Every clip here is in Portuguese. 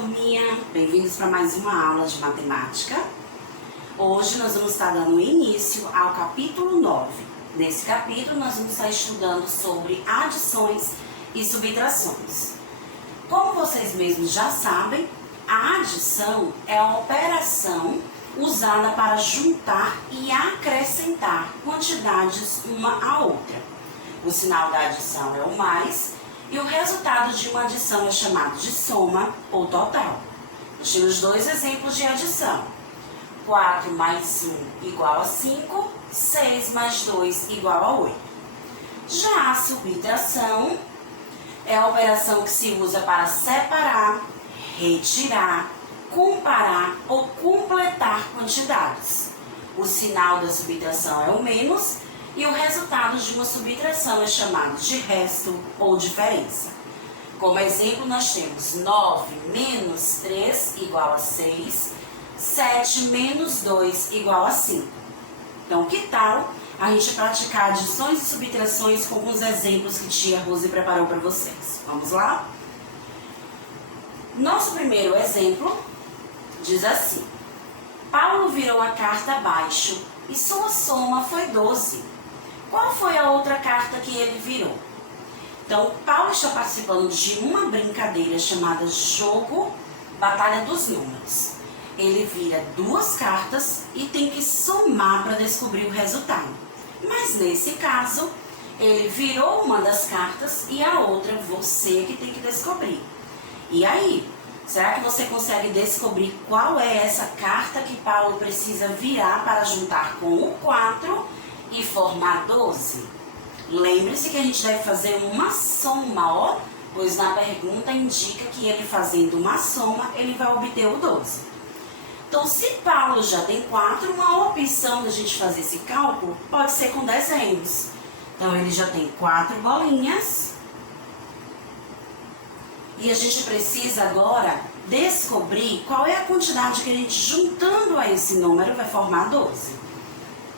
turminha! Bem-vindos para mais uma aula de matemática. Hoje nós vamos estar dando início ao capítulo 9. Nesse capítulo nós vamos estar estudando sobre adições e subtrações. Como vocês mesmos já sabem, a adição é a operação usada para juntar e acrescentar quantidades uma à outra. O sinal da adição é o mais e o resultado de uma adição é chamado de soma ou total. Nós temos dois exemplos de adição. 4 mais 1 igual a 5, 6 mais 2 igual a 8. Já a subtração é a operação que se usa para separar, retirar, comparar ou completar quantidades. O sinal da subtração é o menos e o resultado de uma subtração é chamado de resto ou diferença. Como exemplo, nós temos 9 menos 3 igual a 6, 7 menos 2 igual a 5. Então, que tal a gente praticar adições e subtrações com alguns exemplos que tia Rose preparou para vocês? Vamos lá? Nosso primeiro exemplo diz assim: Paulo virou a carta abaixo e sua soma foi 12. Qual foi a outra carta que ele virou? Então, Paulo está participando de uma brincadeira chamada Jogo Batalha dos Números. Ele vira duas cartas e tem que somar para descobrir o resultado. Mas nesse caso, ele virou uma das cartas e a outra você que tem que descobrir. E aí, será que você consegue descobrir qual é essa carta que Paulo precisa virar para juntar com o 4 e formar 12? Lembre-se que a gente deve fazer uma soma, ó, pois na pergunta indica que ele fazendo uma soma, ele vai obter o 12. Então, se Paulo já tem 4, uma opção da gente fazer esse cálculo pode ser com desenhos. Então, ele já tem 4 bolinhas. E a gente precisa agora descobrir qual é a quantidade que a gente, juntando a esse número, vai formar 12.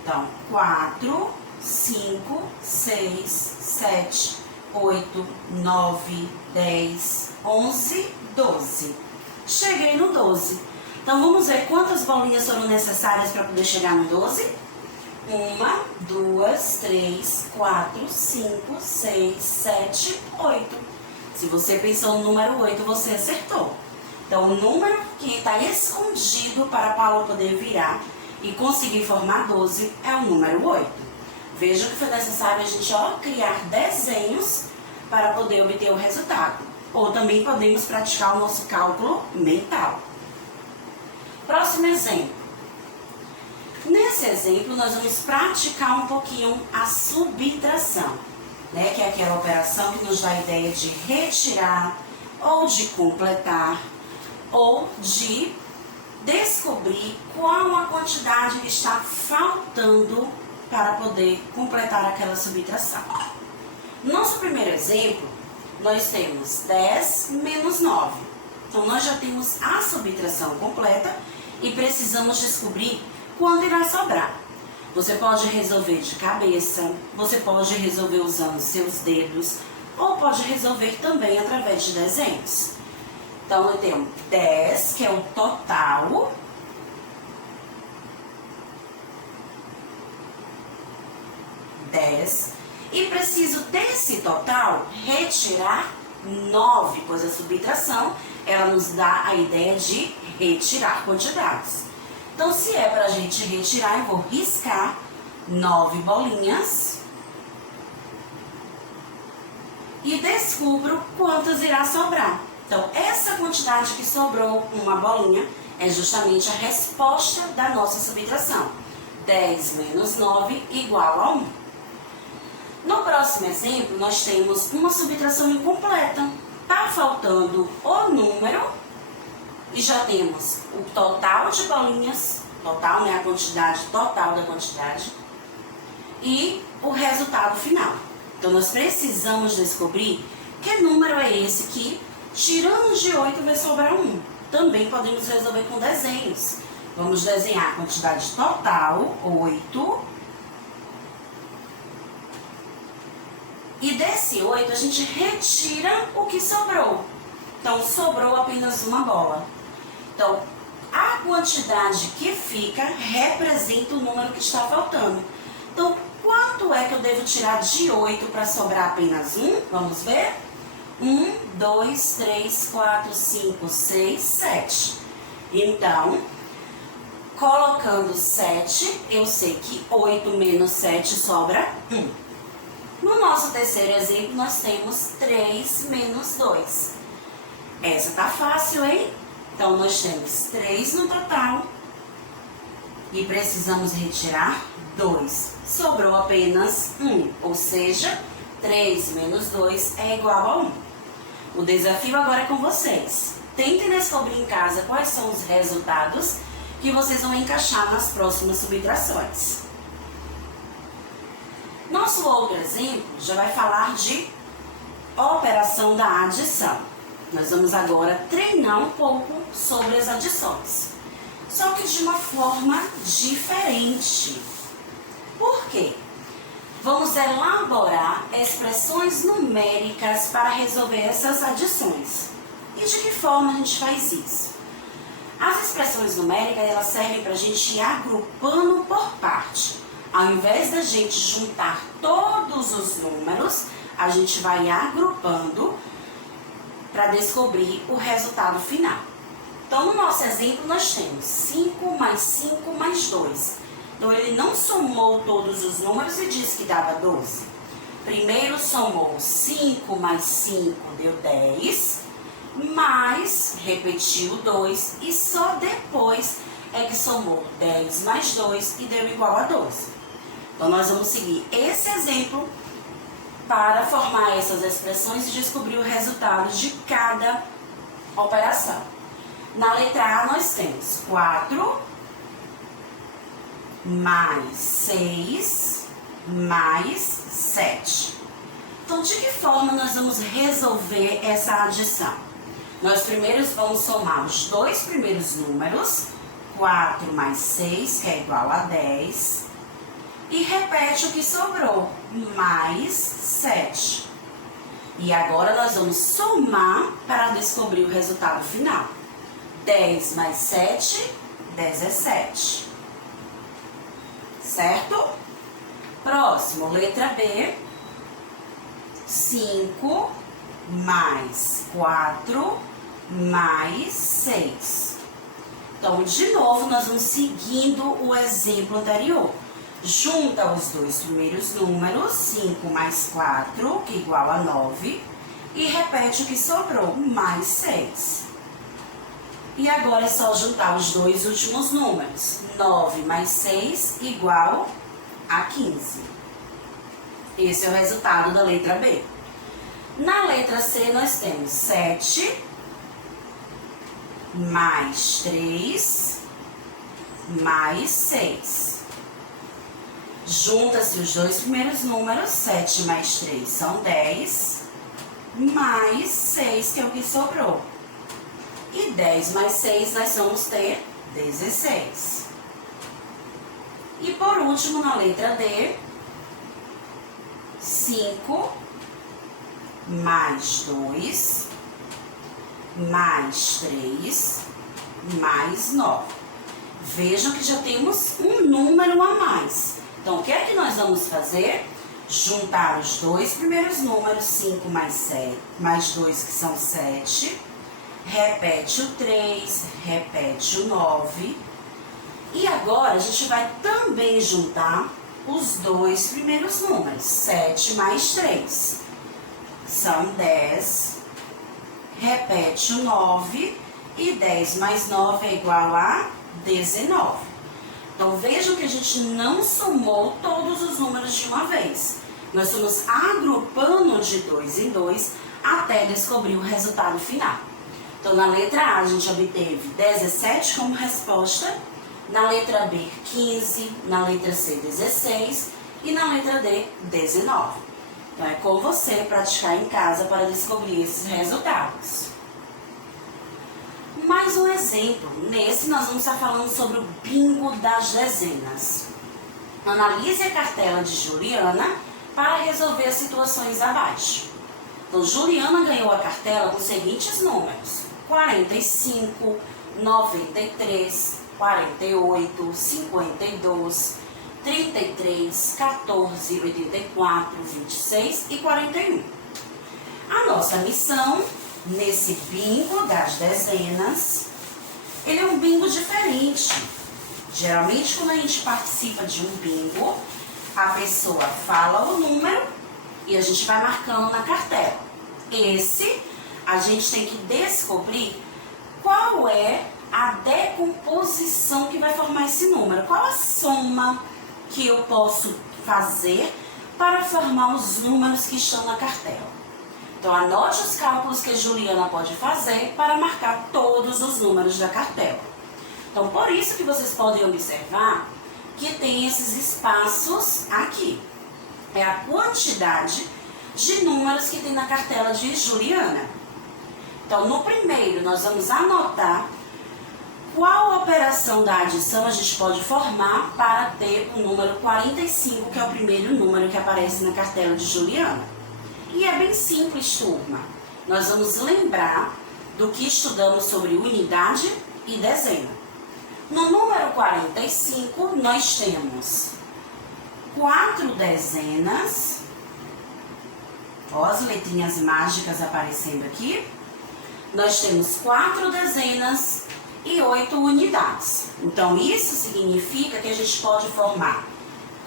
Então, 4, 5, 6, 7, 8, 9, 10, 11, 12. Cheguei no 12. Então, vamos ver quantas bolinhas foram necessárias para poder chegar no 12? 1, 2, 3, 4, 5, 6, 7, 8. Se você pensou no número 8, você acertou. Então, o número que está escondido para Paulo poder virar e conseguir formar 12 é o número 8. Veja que foi necessário a gente criar desenhos para poder obter o resultado. Ou também podemos praticar o nosso cálculo mental. Próximo exemplo. Nesse exemplo, nós vamos praticar um pouquinho a subtração, né? Que é aquela operação que nos dá a ideia de retirar, ou de completar, ou de descobrir qual a quantidade que está faltando para poder completar aquela subtração. No nosso primeiro exemplo, nós temos 10 menos 9. Então, nós já temos a subtração completa e precisamos descobrir quanto irá sobrar. Você pode resolver de cabeça, você pode resolver usando seus dedos, ou pode resolver também através de desenhos. Então, eu tenho 10, que é o total. E preciso desse total retirar 9, pois a subtração, ela nos dá a ideia de retirar quantidades. Então, se é para a gente retirar, eu vou riscar 9 bolinhas e descubro quantas irá sobrar. Então, essa quantidade que sobrou, uma bolinha, é justamente a resposta da nossa subtração. 10 menos 9 igual a 1. No próximo exemplo, nós temos uma subtração incompleta. Está faltando o número e já temos o total de bolinhas, total, né, a quantidade total da quantidade, e o resultado final. Então, nós precisamos descobrir que número é esse que, tirando de 8, vai sobrar 1. Também podemos resolver com desenhos. Vamos desenhar a quantidade total, 8. E desse 8, a gente retira o que sobrou. Então, sobrou apenas uma bola. Então, a quantidade que fica representa o número que está faltando. Então, quanto é que eu devo tirar de 8 para sobrar apenas um? Vamos ver? 1, 2, 3, 4, 5, 6, 7. Então, colocando 7, eu sei que 8 menos 7 sobra 1. No nosso terceiro exemplo, nós temos 3 menos 2. Essa tá fácil, hein? Então, nós temos 3 no total e precisamos retirar 2. Sobrou apenas 1, ou seja, 3 menos 2 é igual a 1. O desafio agora é com vocês. Tentem descobrir em casa quais são os resultados que vocês vão encaixar nas próximas subtrações. Nosso outro exemplo já vai falar de operação da adição. Nós vamos agora treinar um pouco sobre as adições, só que de uma forma diferente. Por quê? Vamos elaborar expressões numéricas para resolver essas adições. E de que forma a gente faz isso? As expressões numéricas, elas servem para a gente ir agrupando por parte. Ao invés da gente juntar todos os números, a gente vai agrupando para descobrir o resultado final. Então, no nosso exemplo, nós temos 5 mais 5 mais 2. Então, ele não somou todos os números e disse que dava 12. Primeiro somou 5 mais 5 deu 10, mais repetiu 2 e só depois é que somou 10 mais 2 e deu igual a 12. Então, nós vamos seguir esse exemplo para formar essas expressões e descobrir o resultado de cada operação. Na letra A, nós temos 4 mais 6 mais 7. Então, de que forma nós vamos resolver essa adição? Nós primeiro vamos somar os dois primeiros números, 4 mais 6, que é igual a 10, e repete o que sobrou, mais 7. E agora nós vamos somar para descobrir o resultado final. 10 mais 7, 17. Certo? Próximo, letra B. 5 mais 4 mais 6. Então, de novo, nós vamos seguindo o exemplo anterior. Junta os dois primeiros números, 5 mais 4, que é igual a 9, e repete o que sobrou, mais 6. E agora é só juntar os dois últimos números. 9 mais 6 igual a 15. Esse é o resultado da letra B. Na letra C, nós temos 7 mais 3 mais 6. Junta-se os dois primeiros números, 7 mais 3 são 10, mais 6, que é o que sobrou. E 10 mais 6, nós vamos ter 16. E por último, na letra D, 5 mais 2 mais 3 mais 9. Vejam que já temos um número a mais. Então, o que é que nós vamos fazer? Juntar os dois primeiros números, 5 mais 7, mais 2, que são 7. Repete o 3, repete o 9. E agora, a gente vai também juntar os dois primeiros números, 7 mais 3. São 10. Repete o 9. E 10 mais 9 é igual a 19. Então, vejam que a gente não somou todos os números de uma vez. Nós estamos agrupando de 2 em 2 até descobrir o resultado final. Então, na letra A, a gente obteve 17 como resposta. Na letra B, 15. Na letra C, 16. E na letra D, 19. Então, é com você praticar em casa para descobrir esses resultados. Mais um exemplo. Nesse, nós vamos estar falando sobre o bingo das dezenas. Analise a cartela de Juliana para resolver as situações abaixo. Então, Juliana ganhou a cartela com os seguintes números: 45, 93, 48, 52, 33, 14, 84, 26 e 41. A nossa missão nesse bingo das dezenas, ele é um bingo diferente. Geralmente, quando a gente participa de um bingo, a pessoa fala o número e a gente vai marcando na cartela. Esse, a gente tem que descobrir qual é a decomposição que vai formar esse número. Qual a soma que eu posso fazer para formar os números que estão na cartela. Então, anote os cálculos que a Juliana pode fazer para marcar todos os números da cartela. Então, por isso que vocês podem observar que tem esses espaços aqui. É a quantidade de números que tem na cartela de Juliana. Então, no primeiro, nós vamos anotar qual operação da adição a gente pode formar para ter o número 45, que é o primeiro número que aparece na cartela de Juliana. E é bem simples, turma. Nós vamos lembrar do que estudamos sobre unidade e dezena. No número 45, nós temos 4 dezenas. Ó, as letrinhas mágicas aparecendo aqui. Nós temos 4 dezenas e 8 unidades. Então, isso significa que a gente pode formar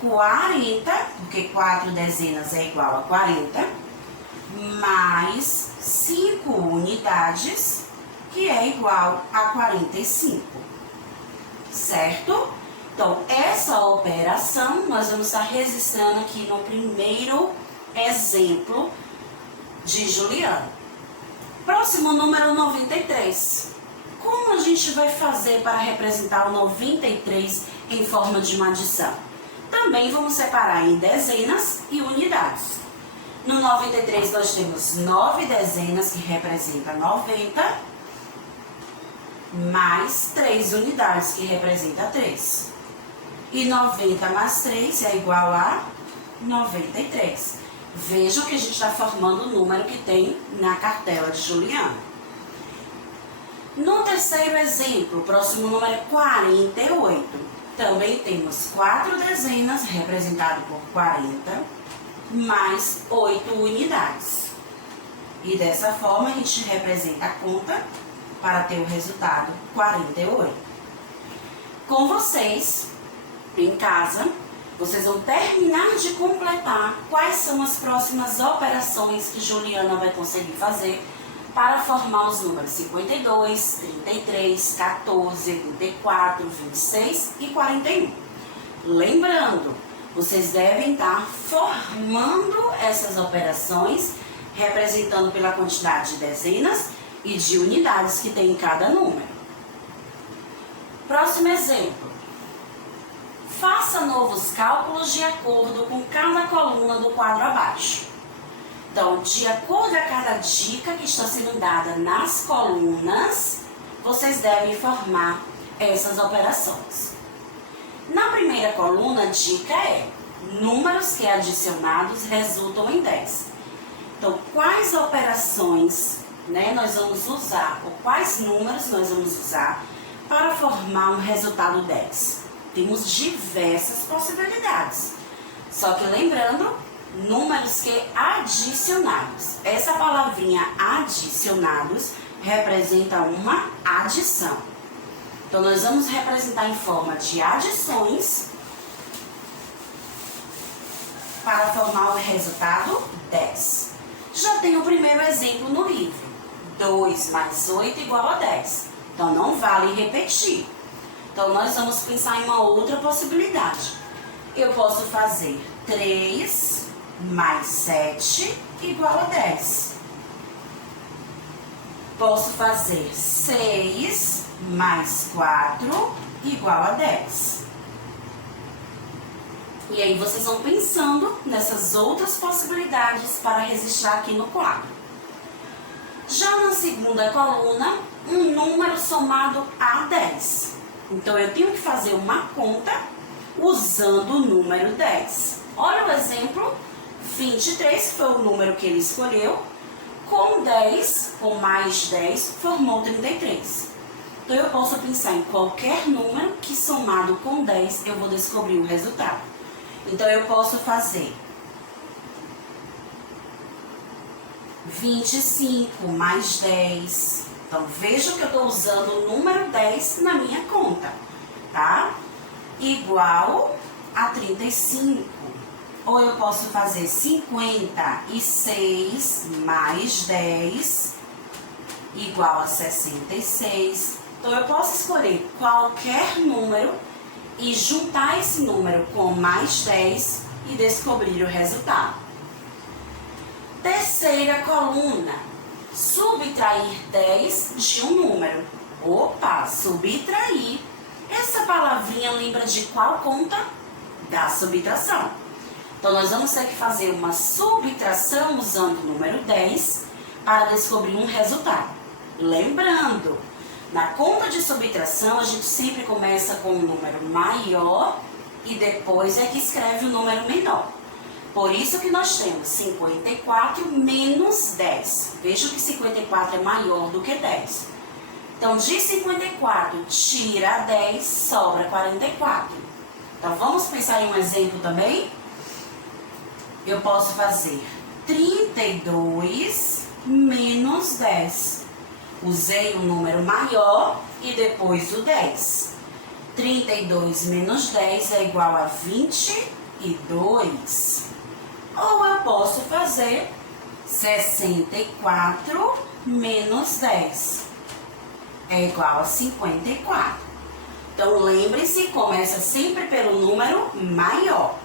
40, porque 4 dezenas é igual a 40, mais 5 unidades, que é igual a 45. Certo? Então, essa operação nós vamos estar registrando aqui no primeiro exemplo de Juliana. Próximo número 93. Como a gente vai fazer para representar o 93 em forma de uma adição? Também vamos separar em dezenas e unidades. No 93 nós temos 9 dezenas, que representa 90, mais 3 unidades, que representa 3. E 90 mais 3 é igual a 93. Vejam que a gente está formando o número que tem na cartela de Juliana. No terceiro exemplo, o próximo número é 48. Também temos 4 dezenas, representado por 40, mais 8 unidades. E dessa forma a gente representa a conta para ter o resultado 48. Com vocês, em casa, vocês vão terminar de completar quais são as próximas operações que Juliana vai conseguir fazer para formar os números 52, 33, 14, 84, 26 e 41. Lembrando, vocês devem estar formando essas operações, representando pela quantidade de dezenas e de unidades que tem em cada número. Próximo exemplo. Faça novos cálculos de acordo com cada coluna do quadro abaixo. Então, de acordo com cada dica que está sendo dada nas colunas, vocês devem formar essas operações. Na primeira coluna, a dica é: números que adicionados resultam em 10. Então, quais operações nós vamos usar, ou quais números nós vamos usar para formar um resultado 10? Temos diversas possibilidades. Só que lembrando, números que adicionados. Essa palavrinha adicionados representa uma adição. Então, nós vamos representar em forma de adições para formar o resultado 10. Já tem o primeiro exemplo no livro. 2 mais 8 igual a 10. Então, não vale repetir. Então, nós vamos pensar em uma outra possibilidade. Eu posso fazer 3 mais 7 igual a 10. Posso fazer 6 mais 4 igual a 10. E aí vocês vão pensando nessas outras possibilidades para registrar aqui no quadro. Já na segunda coluna, um número somado a 10. Então, eu tenho que fazer uma conta usando o número 10. Olha o exemplo 23, que foi o número que ele escolheu. Com 10, com mais 10, formou 33. Então, eu posso pensar em qualquer número que somado com 10, eu vou descobrir o resultado. Então, eu posso fazer 25 mais 10. Então, veja que eu estou usando o número 10 na minha conta, tá? Igual a 35. Ou eu posso fazer 56 mais 10 igual a 66. Então, eu posso escolher qualquer número e juntar esse número com mais 10 e descobrir o resultado. Terceira coluna, subtrair 10 de um número. Opa, subtrair. Essa palavrinha lembra de qual conta? Da subtração. Então, nós vamos ter que fazer uma subtração usando o número 10 para descobrir um resultado. Lembrando, na conta de subtração, a gente sempre começa com um número maior e depois é que escreve o número menor. Por isso que nós temos 54 menos 10. Vejam que 54 é maior do que 10. Então, de 54, tira 10, sobra 44. Então, vamos pensar em um exemplo também? Eu posso fazer 32 menos 10. Usei um número maior e depois o 10. 32 menos 10 é igual a 22. Ou eu posso fazer 64 menos 10. É igual a 54. Então, lembre-se, começa sempre pelo número maior.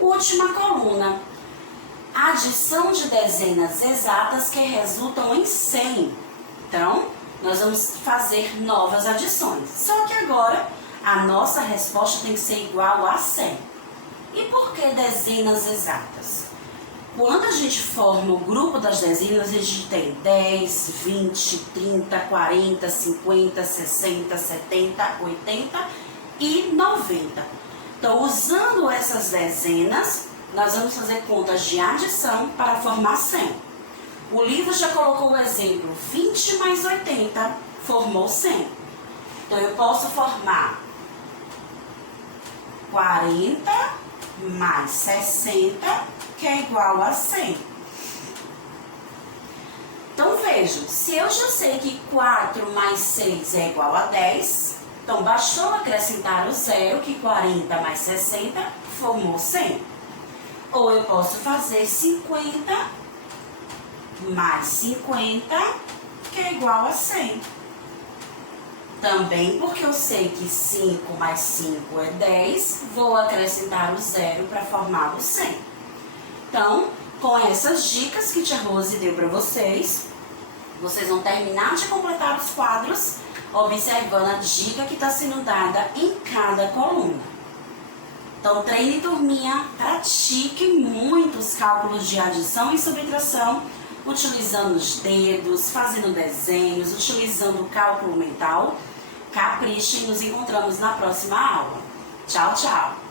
Última coluna. Adição de dezenas exatas que resultam em 100. Então, nós vamos fazer novas adições. Só que agora, a nossa resposta tem que ser igual a 100. E por que dezenas exatas? Quando a gente forma o grupo das dezenas, a gente tem 10, 20, 30, 40, 50, 60, 70, 80 e 90. Então, usando essas dezenas, nós vamos fazer contas de adição para formar 100. O livro já colocou o exemplo 20 mais 80 formou 100. Então, eu posso formar 40 mais 60, que é igual a 100. Então, vejam, se eu já sei que 4 mais 6 é igual a 10, então bastou acrescentar o zero, que 40 mais 60 formou 100. Ou eu posso fazer 50 mais 50, que é igual a 100. Também porque eu sei que 5 mais 5 é 10, vou acrescentar o zero para formar o 100. Então, com essas dicas que Tia Rose deu para vocês vão terminar de completar os quadros, observando a dica que está sendo dada em cada coluna. Então, treine, turminha, pratique muitos cálculos de adição e subtração, utilizando os dedos, fazendo desenhos, utilizando o cálculo mental. Capriche e nos encontramos na próxima aula. Tchau, tchau!